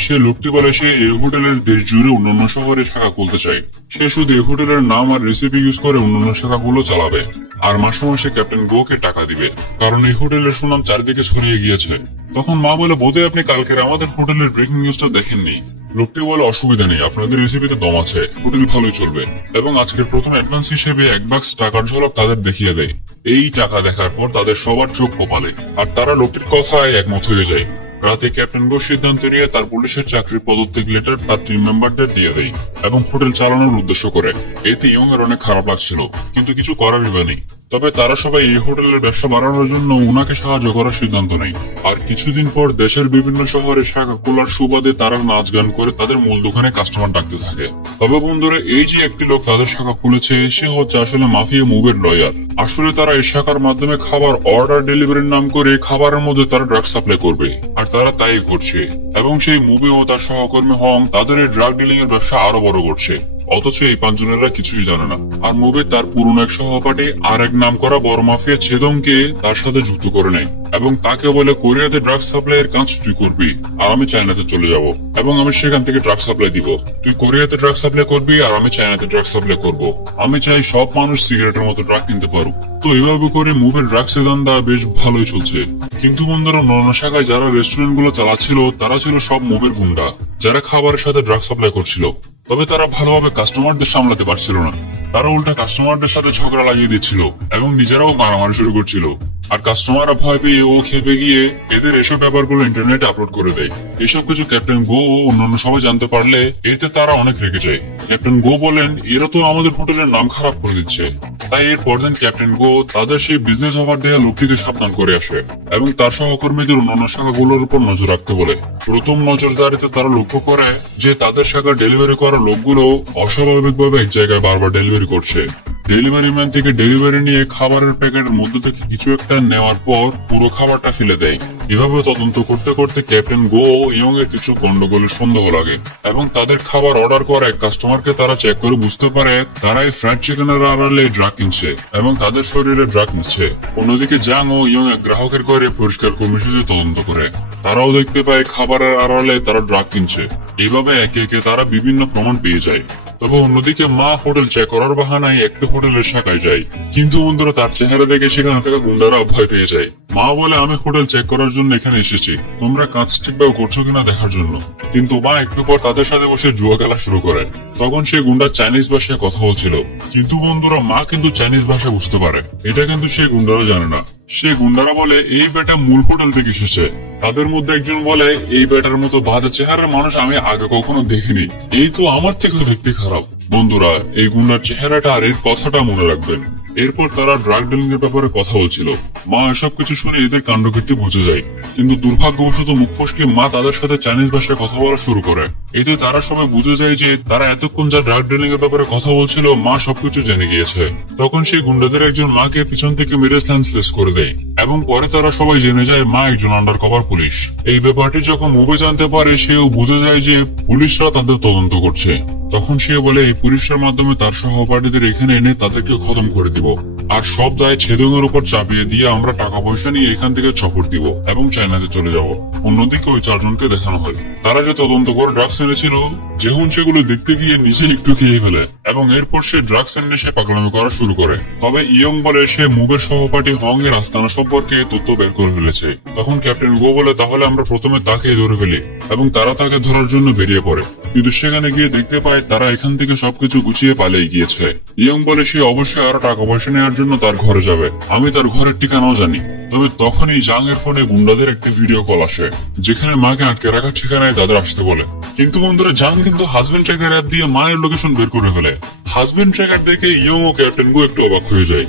সে লোকটি বলে সে এই হোটেলের দেশ জুড়ে অন্যান্য শহরে শাখা খুলতে চায়। সে শুধু এই হোটেলের নাম আর রেসিপি ইউজ করে অন্যান্য শাখাগুলো চালাবে, আর মাসে মাসে ক্যাপ্টেন গো কে টাকা দিবে, কারণ এই হোটেলের সুনাম চারিদিকে ছড়িয়ে গিয়েছে। তখন মা বলে, বোধহয় আপনি কালকের আমাদের হোটেলের ব্রেকিং নিউজটা দেখেননি। লোকটি বলে, অসুবিধা নেই, আপনাদের রেসিপিতে দম আছে, হোটেল ভালোই চলবে। এবং আজকের প্রথম অ্যাডভান্স হিসেবে 1 বাক্স টাকার ঝলক তাদের দেখিয়ে দেয়। এই টাকা দেখার পর তাদের সবার চোখ কপালে, আর তারা লোকটির কথায় একমত হয়ে যায়। রাতে ক্যাপ্টেন গো সিদ্ধান্ত নিয়ে তার পুলিশের চাকরির পদত্যাগ লেটার তার টিম মেম্বারদের দিয়ে দেয় এবং হোটেল চালানোর উদ্দেশ্য করে। এতে ইয়ং এর অনেক খারাপ লাগছিল, কিন্তু কিছু করার নেই। তবে তারা সবাই এই হোটেলের ব্যবসা বাড়ানোর জন্য উনাকে সাহায্য করার সিদ্ধান্ত নেয়। আর কিছুদিন পর দেশের বিভিন্ন শহরে শাখা খোলার সুবাদে তারা নাচ গান করে তাদের মূল দোকানে কাস্টমার ডাকতে থাকে। তবে বন্ধুরা, এই যে একটি লোক তাদের শাখা খুলেছে, সে হচ্ছে আসলে মাফিয়া মুভের লয়ার। আসলে তারা এই শাখার মাধ্যমে খাবার অর্ডার ডেলিভারির নাম করে খাবারের মধ্যে তারা ড্রাগ সাপ্লাই করবে, আর তারা তাই করছে। এবং সেই মুভি ও তার সহকর্মী হং তাদের এই ড্রাগ ডিলিং এর ব্যবসা আরো বড় করছে। অথচ এই 5 জনেরা কিছুই জানে না। আর মুভি তার পুরনো এক সহপাঠী আর এক নাম করা বড় মাফিয়া ছেদংকে তার সাথে যুক্ত করে নেয় এবং তাকে বলে, কোরিয়াতে ড্রাগ সাপ্লাইয়ের কাজ তুই করবি, আর আমি চায়নাতে চলে যাব এবং আমি সেখান থেকে ড্রাগ সাপ্লাই দিব। তুই কোরিয়াতে ড্রাগ সাপ্লাই করবি, আর আমি চায়নাতে ড্রাগ সাপ্লাই করব। আমি চাই সব মানুষ সিগারেটের মতো ড্রাগ কিনতে পারুক। তো এইভাবে করে মুভের ড্রাগসের ধান্দা বেশ ভালোই চলছে। কিন্তু বন্ধুরা, নরনা শাখায় যারা রেস্টুরেন্ট গুলো চালাচ্ছিল তারা ছিল সব মুভের গুন্ডা, যারা খাবারের সাথে ড্রাগ সাপ্লাই করছিল। তবে তারা ভালোভাবে কাস্টমারদের সামলাতে পারছিল না। তারা উল্টা কাস্টমারদের সাথে ঝগড়া লাগিয়ে দিচ্ছিল এবং নিজেরাও মারামারি শুরু করছিল। আর কাস্টমাররা ভয় পেয়ে ও খেপে গিয়ে এদের এসব ব্যাপারগুলো ইন্টারনেটে আপলোড করে দেয়। এসব কিছু ক্যাপ্টেন গো ও অন্যান্য সবাই জানতে পারলে এতে তারা অনেক রেগে যায়। ক্যাপ্টেন গো বলেন, এরা তো আমাদের হোটেলের নাম খারাপ করে দিচ্ছে। তাই এর পরদিন ক্যাপ্টেন গো তাদের সেই বিজনেস অফার দেওয়া লোকটিকে সাবধান করে আসে এবং তার সহকর্মীদের অন্যান্য শাখাগুলোর উপর নজর রাখতে বলে। প্রথম নজরদারিতে তারা লক্ষ্য করে যে তাদের শাখা ডেলিভারি করা লোকগুলো অস্বাভাবিকভাবে এক জায়গায় বারবার ডেলিভারি করছে। ডেলিভারি ম্যান থেকে ডেলিভারি নিয়ে খাবারের প্যাকেটের মধ্যে থেকে কিছু একটা নেওয়ার পর পুরো খাবারটা ফেলে দেয়। এভাবে তদন্ত করতে করতে ক্যাপ্টেন গো ও ইয়ং এর কিছু গন্ডগোলের সন্দেহ লাগে এবং তাদের খাবার অর্ডার করে কাস্টমারকে তারা চেক করে বুঝতে পারে তারা এই ফ্রাইড চিকেনের আড়ালে ড্রাগ কিনছে এবং তাদের শরীরে ড্রাগ নিচ্ছে। অন্যদিকে জাং ও ইয়ং এক গ্রাহকের ঘরে পরিষ্কার কর্মসূচি তদন্ত করে। তারাও দেখতে পায় খাবারের আড়ালে তারা ড্রাগ কিনছে। এইভাবে একে একে তারা বিভিন্ন প্রমাণ পেয়ে যায়। তবে অন্যদিকে মা হোটেল চেক করার বাহানায় একটি হোটেলের শাখায় যায়, কিন্তু বন্ধুরা তার চেহারা দেখে সেখানে থাকা গুন্ডারা ভয় পেয়ে যায়। মা বলে, আমি হোটেল চেক করার জন্য এখানে এসেছি, তোমরা কাজ ঠিকভাবে করছো কিনা দেখার জন্য। কিন্তু মা একটু পর তাদের সাথে বসে জুয়া খেলা শুরু করে। তখন সে গুন্ডা চাইনিজ ভাষায় কথা বলছিল, কিন্তু বন্ধুরা মা কিন্তু চাইনিজ ভাষা বুঝতে পারে। এটা কিন্তু সে গুন্ডারা জানে না। সে গুন্ডারা বলে, এই বেটা মূল হোটেল থেকে এসেছে। তাদের মধ্যে একজন বলে, এই বেটার মতো বাজে চেহারার মানুষ আমি আগে কখনো দেখিনি, এই তো আমার থেকেও দেখতে খারাপ। বন্ধুরা, এই গুন্ডার চেহারাটা আর এর কথাটা মনে রাখবেন। এরপর তারা ড্রাগ ডিলিং এর ব্যাপারে কথা বলছিল। মা এসব কিছু শুনে এদের কাণ্ডকীর্তি বুঝে যায়, কিন্তু দুর্ভাগ্যবশত মুখ ফসকে মা তাদের সাথে চাইনিজ ভাষায় কথা বলা শুরু করে। এতে তারা সবাই বুঝে যায় যে তারা এতক্ষণ যা ড্রাগ ডিলিং এর ব্যাপারে কথা বলছিল মা সবকিছু জেনে গিয়েছে। তখন সেই গুন্ডাদের একজন মাকে পিছন থেকে মেরে সেন্সলেস করে দেয় এবং পরে তারা সবাই জেনে যায় মা একজন আন্ডার কভার পুলিশ। এই ব্যাপারটি যখন মুভি জানতে পারে সেও বুঝে যায় যে পুলিশরা তাদের তদন্ত করছে। তখন সে বলে এই পুলিশের মাধ্যমে তার সহপাঠীদের এখানে এনে তাদেরকে খতম করে দিব, আর সব দায় ছেদনের উপর চাপিয়ে দিয়ে আমরা টাকা পয়সা নিয়ে এখান থেকে চপর দিব এবং চায়নাতে চলে যাব। অন্যদিকে ওই চারজনকে দেখানো হয় তারা যে তদন্ত করে ড্রাগস এনেছিল, যেহুন সেগুলো দেখতে গিয়ে নিজে একটু খেয়ে ফেলে এবং এরপর সে ড্রাগস এনে সে পাগলামি করা শুরু করে। তবে ইয়ং বলে সে মুভের সহপাঠী হং এর আস্তানা সম্পর্কে তথ্য বের করে ফেলেছে। তখন ক্যাপ্টেন গো বলে তাহলে আমরা প্রথমে তাকে ধরে ফেলি, এবং তারা তাকে ধরার জন্য বেরিয়ে পড়ে। কিন্তু সেখানে গিয়ে দেখতে পায় তারা এখান থেকে সবকিছু গুছিয়ে পালিয়ে গিয়েছে। ইয়ং বলে সে অবশ্যই আরো টাকা পয়সা নেওয়ার জন্য তার ঘরে যাবে, আমি তার ঘরের ঠিকানাও জানি। তবে তখনই জাং এর ফোনে গুন্ডাদের একটি ভিডিও কল আসে যেখানে মাকে আটকে রাখার ঠিকানায় তাদের আসতে বলে। কিন্তু বন্ধুরা জাং কিন্তু হাজবেন্ড ট্র্যাকার অ্যাপ দিয়ে মায়ের লোকেশন বের করে ফেলে। হাজবেন্ড ট্র্যাকার দেখে ইয়ং ও ক্যাপ্টেন গো একটু অবাক হয়ে যায়।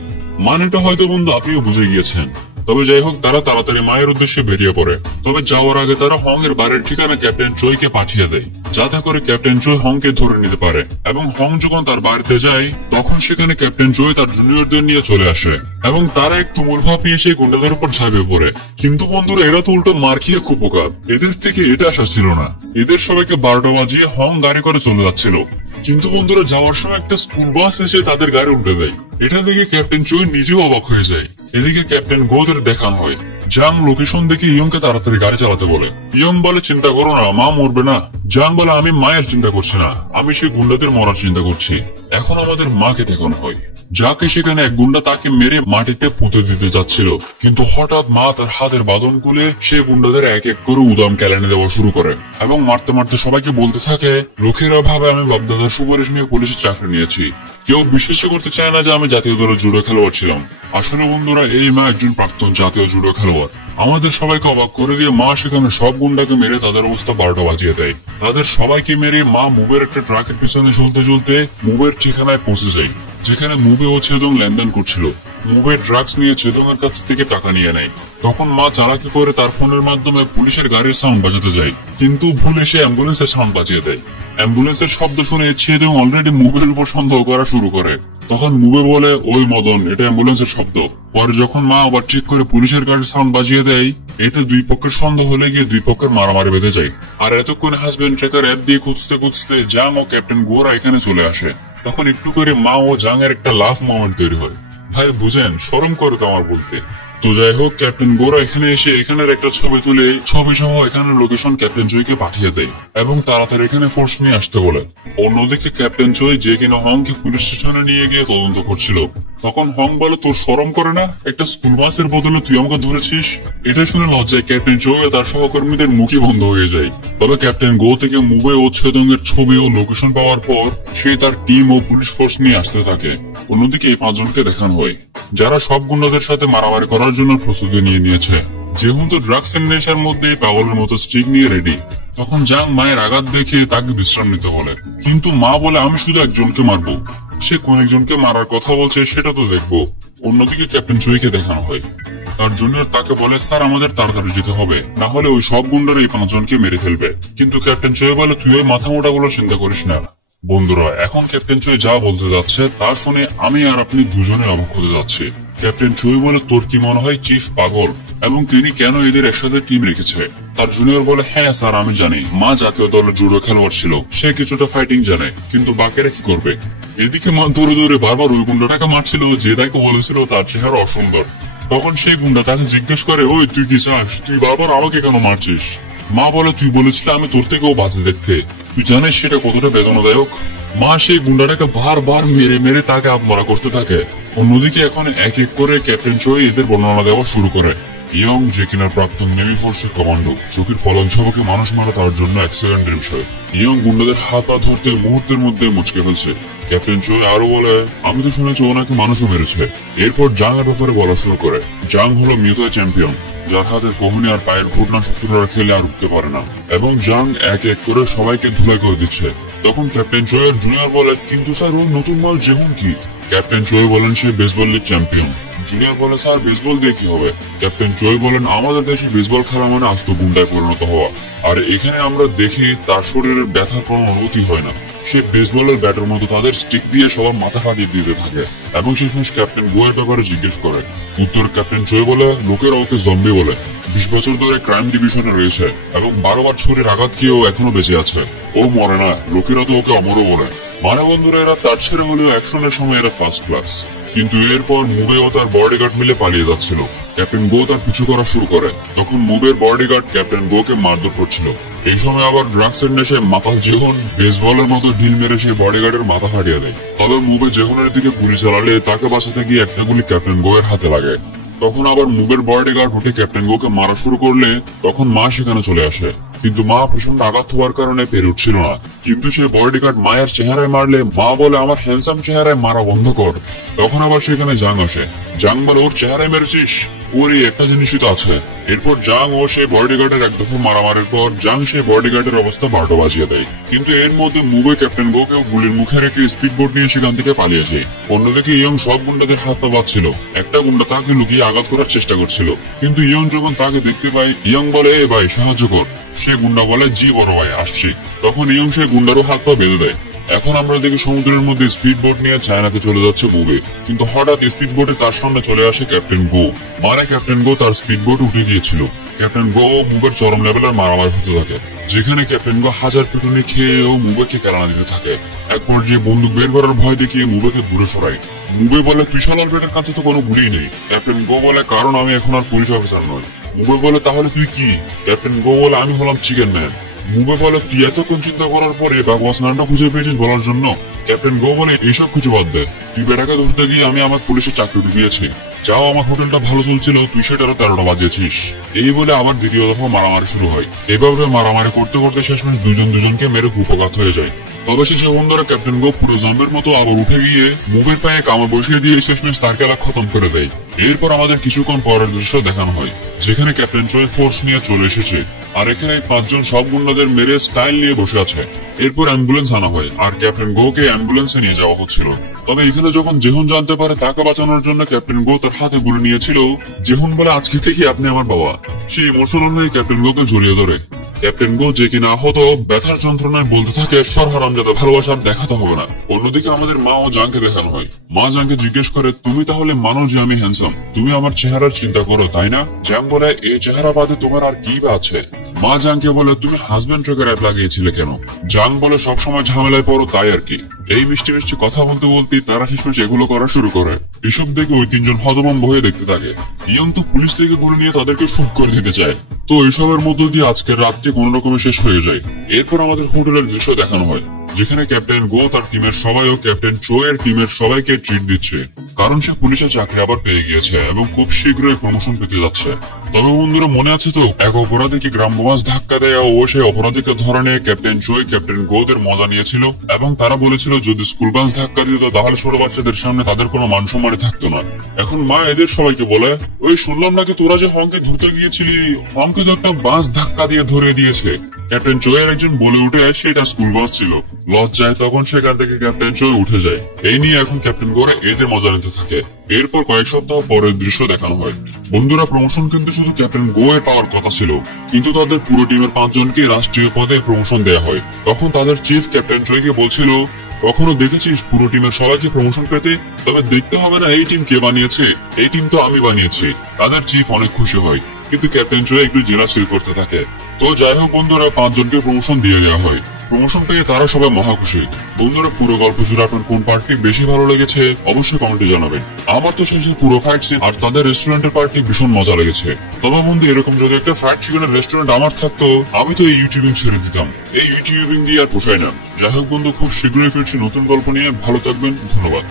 মানেটা হয়তো বন্ধু আপনিও বুঝে গিয়েছেন। তবে যাই হোক তারা তাড়াতাড়ি মায়ের উদ্দেশ্যে বেরিয়ে পড়ে। তবে যাওয়ার আগে তারা হং এর বাড়ির ঠিকানা ক্যাপ্টেন চোই কে পাঠিয়ে দেয়, যাতে করে ক্যাপ্টেন চোই হং কে ধরে নিতে পারে। এবং হং যখন তার বাড়িতে যায় তখন সেখানে ক্যাপ্টেন চোই তার জুনিয়রদের নিয়ে চলে আসে এবং তারা এক তুমুল ভাপিয়ে সেই গুন্ডাদের উপর ঝাঁপিয়ে পড়ে। কিন্তু বন্ধুরা এরা তো উল্টো মার খেয়ে কুপোকাত, এদের থেকে এটা আশা ছিল না। এদের সবাইকে 12টা বাজিয়ে হং গাড়ি করে চলে যাচ্ছিল, কিন্তু বন্ধুরা যাওয়ার সময় একটা স্কুল বাস এসে তাদের গাড়ি উল্টে দেয়। এটা দেখে ক্যাপ্টেন চোই নিজেও অবাক হয়ে যায়। এদিকে ক্যাপ্টেন গোদের দেখানো হয়। জাং লোকেশন দেখে ইয়ংকে তাড়াতাড়ি গাড়ি চালাতে বলে। ইয়ং বলে চিন্তা করো না, মা মরবে না। জাং বলে আমি মায়ের চিন্তা করছি না, আমি সেই গুন্ডাদের মরার চিন্তা করছি। এখন আমাদের মাকে দেখানো হয়। যাকে সেখানে এক গুন্ডা তাকে মেরে মাটিতে পুঁতে দিতে যাচ্ছিল, কিন্তু হঠাৎ মা তার হাতের বাঁধন খুলে সে গুন্ডাদের এক এক করে উদাম কেলানি দেওয়া শুরু করে এবং মারতে মারতে সবাইকে বলতে থাকে লোকেরা ভাবে আমি বাপদাদার সুপারিশ নিয়ে পুলিশের চাকরি নিয়েছি। কেউ বিশ্বাস করতে চায় না যে আমি জাতীয় দলের জুডো খেলোয়াড় ছিলাম। আসলে বন্ধুরা এই মা একজন প্রাক্তন জাতীয় জুডো খেলোয়াড়। আমাদের সবাইকে অবাক করে দিয়ে মা সেখানে সব গুন্ডাকে মেরে তাদের অবস্থা 12টা বাজিয়ে দেয়। তাদের সবাইকে মেরে মা মুভের একটা ট্রাকের পিছনে ঝুলতে ঝুলতে মুভের ঠিকানায় পৌঁছে যায়, যেখানে মুভে ও ছেদং লেনদেন করছিল। মুভের ড্রাগস নিয়ে ছেদং এর কাছ থেকে টাকা নিয়ে নেয়। তখন মা চালাকি করে তার ফোনের মাধ্যমে পুলিশের গাড়ির সাউন্ড বাজাতে যায়, কিন্তু ভুলে সে অ্যাম্বুলেন্সের সাউন্ড বাজিয়ে দেয়। অ্যাম্বুলেন্সের শব্দ শুনে ছেদং অলরেডি মুভের উপর সন্দেহ করা শুরু করে। তখন মুভে বলে ওই মদন, এটা অ্যাম্বুলেন্সের শব্দ। পরে যখন মা আবার ঠিক করে পুলিশের গাড়ির সাউন্ড বাজিয়ে দেয়, এতে দুই পক্ষের সন্দেহ হলে গিয়ে দুই পক্ষের মারামারি বেঁধে যায়। আর এতক্ষণ হাজবেন্ড ট্র্যাকার অ্যাপ দিয়ে খুঁজতে খুঁজতে জাং ও ক্যাপ্টেন গোরা এখানে চলে আসে। তখন একটু করে মা ও জাং এর একটা লাভ মোমেন্ট তৈরি হয়। ভাই বুঝেন, শরম করে তো আমার বলতে। তো যাই হোক ক্যাপ্টেন গোরা এখানে এসে এখানের একটা ছবি তুলে ছবি সহ এখানের লোকেশন ক্যাপ্টেন চোইকে পাঠিয়ে দেয় এবং তাড়াতাড়ি এখানে ফোর্স নিয়ে আসতে বলে। অন্যদিকে ক্যাপ্টেন চোই যে কিনা হংকে পুলিশ স্টেশনে নিয়ে গিয়ে তদন্ত করছিল, তখন হং বলে তোর শরম করে না, একটা স্কুল বাসের বদলে তুই আমাকে ধরেছিস। এটা শুনে লজ্জায় ক্যাপ্টেন চোই তার সহকর্মীদের মুখই বন্ধ হয়ে যায়। তবে ক্যাপ্টেন গো থেকে মুভে ও ছেদং এর ছবি ও লোকেশন পাওয়ার পর সে তার টিম ও পুলিশ ফোর্স নিয়ে আসতে থাকে। অন্যদিকে এই 5 জনকে দেখানো হয় যারা সব গুন্ডাদের সাথে মারামারি করার জন্য প্রস্তুতি নিয়ে নিয়েছে। যেহেতু ড্রাগস এর নেশার মধ্যে পাগলের মতো স্টিক নিয়ে রেডি। তখন জাং মায়ের আঘাত দেখে তাকে বিশ্রাম নিতে বলে, কিন্তু মা বলে আমি শুধু একজনকে মারবো। সে কোন একজনকে মারার কথা বলছে সেটা তো দেখবো। অন্যদিকে ক্যাপ্টেন চোইকে দেখানো হয়। তার জুনিয়র তাকে বলে স্যার আমাদের তাড়াতাড়ি যেতে হবে, না হলে ওই সব গুন্ডার এই 5 জনকে মেরে ফেলবে। কিন্তু ক্যাপ্টেন চোই বলে তুই ওই মাথা মোটা গুলো চিন্তা করিস না। বন্ধুরা এখন ক্যাপ্টেন চোই যা বলতে যাচ্ছে তার শুনে আমি আর আপনি দুজনে অবাক হতে যাচ্ছি। ক্যাপ্টেন চোই বলে তোর কি মনে হয় চিফ পাগল এবং তিনি কেন এদের একসাথে টিম রেখেছে? তার জুনিয়র বলে হ্যাঁ স্যার আমি জানি, মা জাতীয় দলের জুডো খেলোয়াড় ছিল, সে কিছুটা ফাইটিং জানে, কিন্তু বাকিরা কি করবে? এদিকে মা দৌড়ে দৌড়ে বারবার ওই গুন্ডাটাকে মারছিল যে তাকে বলেছিল তার চেহারা অসুন্দর। তখন সেই গুন্ডা তাকে জিজ্ঞেস করে ওই তুই কি চাস, তুই বারবার আমাকে কেন মারছিস? মা বলে তুই বলেছিলি আমি তোর থেকেও বাজে দেখতে, তুই জানিস সেটা কতটা বেদনাদায়ক? মা সেই গুন্ডাটাকে বারবার মেরে মেরে তাকে আত্মহত্যা করতে থাকে। অন্যদিকে এখন এক এক করে ক্যাপ্টেন চোই এদের বর্ণনা দেওয়া শুরু করে। ইয়ং যে কিনা প্রাক্তন নেভি ফোর্সের কমান্ডো, চোখের ফলন ঝাপকে মানুষ মারা তার জন্য এক সেকেন্ডের বিষয়। ইয়ং গুন্ডাদের হাত পা ধরতে মুহূর্তের মধ্যে মুচকে ফেলছে। ক্যাপ্টেন চোই আরো বলে আমি তো শুনেছি ও নাকি মানুষও মেরেছে। এরপর জাং এর ব্যাপারে বলা শুরু করে। জাং হলো মিউতাই চ্যাম্পিয়ন, যার হাতের কোহনি আর পায়ের ঘটনা শত্রুরা খেলে আর উঠতে পারে না, এবং জাং এক এক করে সবাইকে ধুলাই করে দিচ্ছে। তখন ক্যাপ্টেন চোয়ের জুনিয়র বলে কিন্তু স্যার ওই নতুন মাল যেহুন কি? ক্যাপ্টেন চোই বলেন সে বেসবল লিগ চ্যাম্পিয়ন। জুনিয়র বলে স্যার বেসবল দিয়ে কি হবে? ক্যাপ্টেন চোই বলেন আমাদের দেশে বেসবল খেলা মানে আস্ত গুন্ডায় পরিণত হওয়া, আর এখানে আমরা দেখি তার শরীরের ব্যথার কোনো অনুভূতি হয় না। সে বেসবলের ব্যাটের মতো তাদের স্টিক দিয়ে সবার মাথা ফাটিয়ে দিতে থাকে এবং শেষমেশ ক্যাপ্টেন গো এর ব্যাপারে জিজ্ঞেস করে। উত্তর ক্যাপ্টেন চোয়ে বলে, লোকেরা ওকে জম্বি বলে। 20 বছর ধরে ক্রাইম ডিভিশনে রয়েছে এবং 12 বার ছুরির আঘাত খেয়েও এখনো বেঁচে আছে। ও মরে না, লোকেরা তো ওকে অমরও বলে। মানে বন্ধুরা, এরা তার ছেড়ে হলেও অ্যাকশনের সময় এরা ফার্স্ট ক্লাস। কিন্তু এরপর মুবে ও তার বডিগার্ড মিলে পালিয়ে যাচ্ছিল। ক্যাপ্টেন গো তার পিছু করা শুরু করে। তখন মুবের বডিগার্ড ক্যাপ্টেন গো কে মারধর করছিল। এই সময় আবার ড্রাগসের নেশায় মাতাল জেহন বেসবলের মতো ঢিল মেরে সেই বডিগার্ডের মাথা ফাটিয়ে দেয়। তবে মুবে জেহনের দিকে গুলি চালালে তাকে বাঁচাতে গিয়ে একটা গুলি ক্যাপ্টেন গো এর হাতে লাগে। তখন আবার মুবের বডিগার্ড উঠে ক্যাপ্টেন গো কে মারা শুরু করলে তখন মা সেখানে চলে আসে। কিন্তু মা প্রচন্ড আঘাত হওয়ার কারণে পেরে উঠছিল না। কিন্তু সে বডিগার্ড মায়ের চেহারায় মারলে মা বলে, আমার হ্যান্ডসাম চেহারায় মারা বন্ধ কর। তখন আবার সেখানে জাং আসে। জাং বলে, ওর চেহারায় মেরেছিস, ওর এই একটা জিনিসই তো আছে। এরপর জাং ও সেই বডিগার্ডের এক দফা মারামারির পর জাং সেই বডিগার্ডের অবস্থা 12টা বাজিয়ে দেয়। কিন্তু এর মধ্যে মুবে ক্যাপ্টেন গো কে গুলির মুখে রেখে স্পিড বোট নিয়ে সেখান থেকে পালিয়েছে। অন্যদিকে ইয়ং সব গুন্ডাদের হাত পা বাঁধছিল। একটা গুন্ডা তাকে লুকিয়ে আঘাত করার চেষ্টা করছিল। কিন্তু ইয়ং যখন তাকে দেখতে পায়, ইয়ং বলে, এ ভাই সাহায্য কর। সে গুন্ডা বলে, জি বড় ভাই আসছি। তখন ইয়ং সেই গুন্ডারও হাত পা বেঁধে দেয়। এখন আমরা দেখি সমুদ্রের মধ্যে স্পিড বোট নিয়ে চায়নাতে চলে যাচ্ছে মুবে। কিন্তু হঠাৎ স্পিড বোটে তার সামনে চলে আসে ক্যাপ্টেন গো। মানে ক্যাপ্টেন গো তার স্পিড বোট উঠে গিয়েছিল। ক্যাপ্টেন গো ও মুবের চরম লেভেলের মারামারি হতে থাকে, যেখানে ক্যাপ্টেন গো হাজার পিটুনি খেয়ে ও মুবেকে কেরানা দিতে থাকে। এক পর্যায়ে বন্দুক বের করার ভয় দেখিয়ে মুবেকে দূরে সরায়। মুবে বলে, তুই শালার বেটার কাছে তো কোনো গুলি নেই। ক্যাপ্টেন গো বলে, কারণ আমি এখন আর পুলিশ অফিসার নই। মুবে বলে, তাহলে তুই কি? ক্যাপ্টেন গো বলে, আমি হলাম চিকেন ম্যান। মুবে বলে, তুই এতক্ষণ চিন্তা করার পরে বাগওয়াস নামটা খুঁজে পেয়েছিস বলার জন্য? ক্যাপ্টেন গো বলে, এইসব কিছু বাদ দে, তুই বেটাকে ধরতে গিয়ে আমি আমার পুলিশের চাকরি ডুবিয়েছি। যাও, আমার হোটেলটা ভালো চলছিল, তুই সেটারও 13টা বাজিয়েছিস। এই বলে আবার দ্বিতীয় দফা মারামারি শুরু হয়। এভাবে মারামারি করতে করতে শেষমেশ দুজনকে মেরে কুপঘাত হয়ে যায়। তবে শেষে বন্ধুরা ক্যাপ্টেন গো পুরো জম্বের মতো আবার উঠে গিয়ে মুবের পায়ে কামড় বসিয়ে দিয়ে শেষমেশ তার খেলা খতম করে দেয়। এরপর আমাদের কিছুক্ষণ পরের দৃশ্য দেখানো হয়, যেখানে ক্যাপ্টেন চোয় ফোর্স নিয়ে চলে এসেছে। আর এখানে 5 জন সব গুন্ডাদের মেরে স্টাইল নিয়ে বসে আছে। এরপর অ্যাম্বুলেন্স আনা হয় আর ক্যাপ্টেন গো কে অ্যাম্বুলেন্সে নিয়ে যাওয়া হচ্ছিল। তবে এখানে যখন জেহন জানতে পারে তাকে বাঁচানোর জন্য ক্যাপ্টেন গো তার হাতে গুলি নিয়েছিল, জেহন বলে, আজকে থেকে আপনি আমার বাবা। সে ইমোশনাল হয়ে ক্যাপ্টেন গো কে জড়িয়ে ধরে। ক্যাপ্টেন গো যে কিনা হতো ব্যথার যন্ত্রণায় বলতে থাকে, সর হারামজাদা, ভালোবাসার দেখাতে হবে না। অন্যদিকে আমাদের মা ও জাংকে দেখানো হয়। মা জাংকে জিজ্ঞেস করে, তুমি তাহলে মানো যে আমি হ্যান্ডসাম? তুমি আমার চেহারার চিন্তা করো, তাই না? জাং বলে, এই চেহারা বাদে তোমার আর কি বা আছে? মা জাংকে বলে, তুমি হাজবেন্ড ট্রেকার অ্যাপ লাগিয়েছিলে কেন? জাং বলে, সবসময় ঝামেলায় পড়ো তাই আর কি। এই মিষ্টি মিষ্টি কথা বলতে বলতে তারা শেষমেশ এগুলো করা শুরু করে। এসব দেখে ওই 3জন হতভম্ব হয়ে দেখতে থাকে। ইয়ং তো পুলিশ থেকে গুলি নিয়ে তাদেরকে শুট করে দিতে চায়। তো এসবের মধ্য দিয়ে আজকের রাতটি কোন রকমে শেষ হয়ে যায়। এরপর আমাদের হোটেলের দৃশ্য দেখানো হয়, যেখানে ক্যাপ্টেন গো তার টিমের সবাই ও ক্যাপ্টেন চো এর টিমের সবাইকে ট্রিট দিচ্ছে, কারণ সে পুলিশের চাকরি আবার পেয়ে গিয়েছে এবং খুব শীঘ্রই প্রমোশন পেতে যাচ্ছে। তবে বন্ধুরা মনে আছে তো, এক অপরাধীকে গ্রাম্যবাস ধাক্কা দেয় ও সেই অপরাধীকে ধরা নিয়ে ক্যাপ্টেন চো ক্যাপ্টেন গো দের মজা নিয়েছিল এবং তারা বলেছিল যদি স্কুল বাস ধাক্কা দিত তাহলে ছোট বাচ্চাদের সামনে তাদের কোনো মান সম্মানে থাকতো না। এখন মা এদের সবাইকে বলে, ওই শুনলাম নাকি তোরা যে হংকে ধরতে গিয়েছিলি, হংকে তো একটা বাস ধাক্কা দিয়ে ধরে দিয়েছে। ক্যাপ্টেন চো এর একজন বলে উঠে, সেটা স্কুল বাস ছিল। লজ্জায় তখন সেখান থেকে ক্যাপ্টেন চো উঠে যায়। এই নিয়ে এখন ক্যাপ্টেন গোরে এদের মজা নিতে থাকে। এরপর কয়েক সপ্তাহ পরের দৃশ্য দেখানো হয়। বন্ধুরা প্রমোশন কিন্তু শুধু ক্যাপ্টেন গো এর পাওয়ার কথা ছিল, কিন্তু তাদের পুরো টিমের 5 জনকে রাষ্ট্রীয় পদে প্রমোশন দেওয়া হয়। তখন তাদের চিফ ক্যাপ্টেন চোকে বলছিল, কখনো দেখেছিস পুরো টিমের সবাইকে প্রমোশন পেতে? তবে দেখতে হবে না এই টিম কে বানিয়েছে, এই টিম তো আমি বানিয়েছি। তাদের চিফ অনেক খুশি হয়, কিন্তু ক্যাপ্টেন চো একটু জেলাস ফিল করতে থাকে। তো যাই হোক বন্ধুরা, 5 জনকে প্রমোশন দিয়ে দেওয়া হয়। প্রমোশন পেয়ে তারা সবাই মহা খুশি। বন্ধুরা পুরো গল্প জুড়ে আপনার কোন পার্টটি বেশি ভালো লেগেছে অবশ্যই কমেন্টে জানাবেন। আমার তো শেষে পুরো ফাইট সিন আর তাদের রেস্টুরেন্টের পার্টি ভীষণ মজা লেগেছে। তবে বন্ধু এরকম যদি একটা ফ্রাইড চিকেনের রেস্টুরেন্ট আমার থাকতো, আমি তো এই ইউটিউবিং ছেড়ে দিতাম। এই ইউটিউবিং দিয়ে আর পোষায় না। যাই হোক বন্ধু, খুব শীঘ্রই ফিরছি নতুন গল্প নিয়ে। ভালো থাকবেন, ধন্যবাদ।